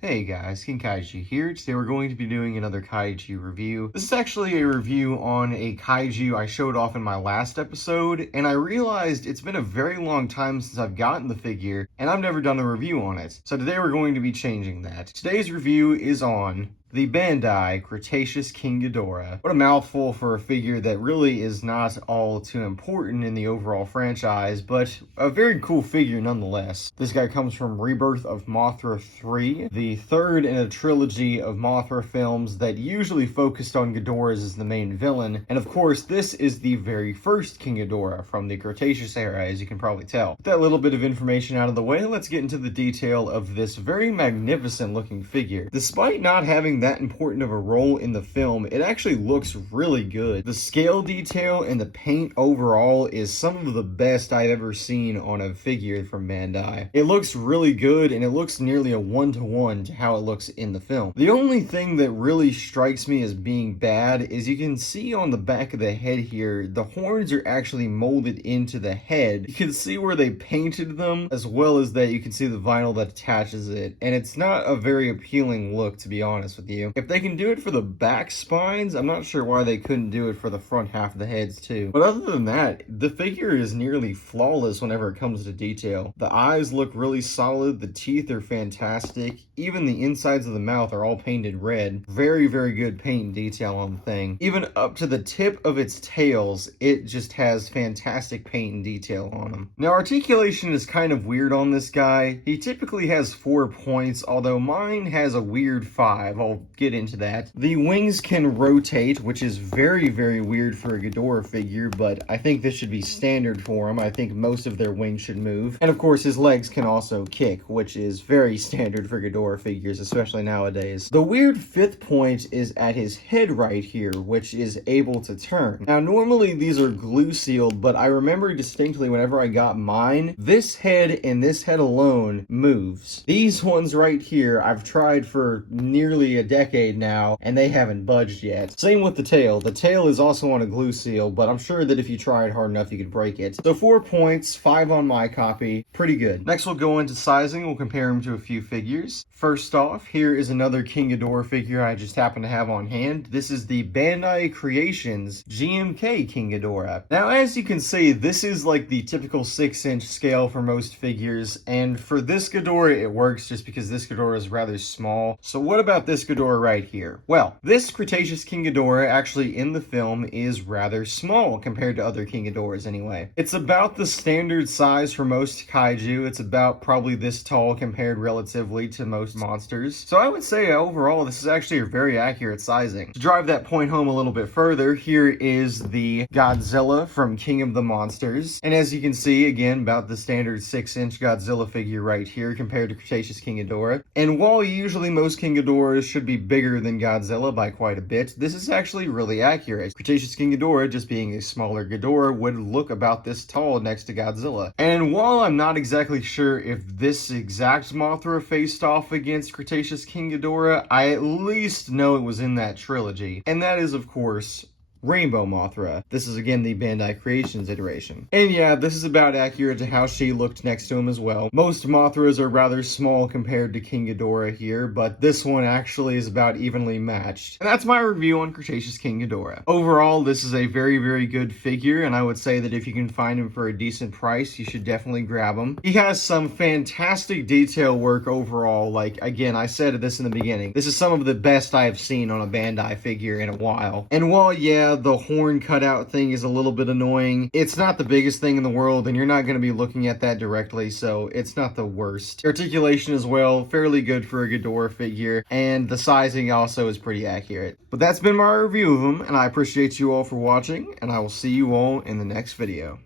Hey guys, King Kaiju here. Today we're going to be doing another Kaiju review. This is actually a review on a Kaiju I showed off in my last episode, and I realized it's been a very long time since I've gotten the figure, and I've never done a review on it. So today we're going to be changing that. Today's review is on the Bandai Cretaceous King Ghidorah. What a mouthful for a figure that really is not all too important in the overall franchise, but a very cool figure nonetheless. This guy comes from Rebirth of Mothra 3, the third in a trilogy of Mothra films that usually focused on Ghidorah as the main villain, and of course this is the very first King Ghidorah from the Cretaceous era, as you can probably tell. With that little bit of information out of the way, let's get into the detail of this very magnificent looking figure. Despite not having that important of a role in the film, it actually looks really good. The scale detail and the paint overall is some of the best I've ever seen on a figure from Bandai. It looks really good, and it looks nearly a one-to-one to how it looks in the film. The only thing that really strikes me as being bad is you can see on the back of the head here, the horns are actually molded into the head. You can see where they painted them, as well as that you can see the vinyl that attaches it, and it's not a very appealing look, to be honest with you. If they can do it for the back spines, I'm not sure why they couldn't do it for the front half of the heads too. But other than that, the figure is nearly flawless whenever it comes to detail. The eyes look really solid, the teeth are fantastic, even the insides of the mouth are all painted red. Very, very good paint and detail on the thing. Even up to the tip of its tails, it just has fantastic paint and detail on them. Now, articulation is kind of weird on this guy. He typically has 4 points, although mine has a weird 5. I'll get into that. The wings can rotate, which is very, very weird for a Ghidorah figure, but I think this should be standard for him. I think most of their wings should move. And of course, his legs can also kick, which is very standard for Ghidorah figures, especially nowadays. The weird 5th point is at his head right here, which is able to turn. Now, normally these are glue sealed, but I remember distinctly whenever I got mine, this head and this head alone moves. These ones right here, I've tried for nearly a decade now, and they haven't budged yet. Same with the tail. The tail is also on a glue seal, but I'm sure that if you tried hard enough, you could break it. So 4 points, 5 on my copy. Pretty good. Next, we'll go into sizing. We'll compare him to a few figures. First off, here is another King Ghidorah figure I just happen to have on hand. This is the Bandai Creations GMK King Ghidorah. Now, as you can see, this is like the typical 6-inch scale for most figures, and for this Ghidorah, it works just because this Ghidorah is rather small. So what about this Ghidorah right here? Well, this Cretaceous King Ghidorah actually in the film is rather small compared to other King Ghidorahs anyway. It's about the standard size for most Kaiju. It's about probably this tall compared relatively to most monsters. So I would say overall this is actually a very accurate sizing. To drive that point home a little bit further, here is the Godzilla from King of the Monsters. And as you can see, again, about the standard 6-inch Godzilla figure right here compared to Cretaceous King Ghidorah. And while usually most King Ghidorahs should be bigger than Godzilla by quite a bit, this is actually really accurate. Cretaceous King Ghidorah, just being a smaller Ghidorah, would look about this tall next to Godzilla. And while I'm not exactly sure if this exact Mothra faced off against Cretaceous King Ghidorah, I at least know it was in that trilogy. And that is, of course, Rainbow Mothra. This is again the Bandai Creations iteration. And yeah, this is about accurate to how she looked next to him as well. Most Mothras are rather small compared to King Ghidorah here, but this one actually is about evenly matched. And that's my review on Cretaceous King Ghidorah. Overall, this is a very, very good figure, and I would say that if you can find him for a decent price, you should definitely grab him. He has some fantastic detail work overall. Like, again, I said this in the beginning, this is some of the best I have seen on a Bandai figure in a while. And while, yeah, the horn cutout thing is a little bit annoying, it's not the biggest thing in the world, and you're not going to be looking at that directly, so it's not the worst. Articulation as well, fairly good for a Ghidorah figure, and the sizing also is pretty accurate. But that's been my review of them, and I appreciate you all for watching, and I will see you all in the next video.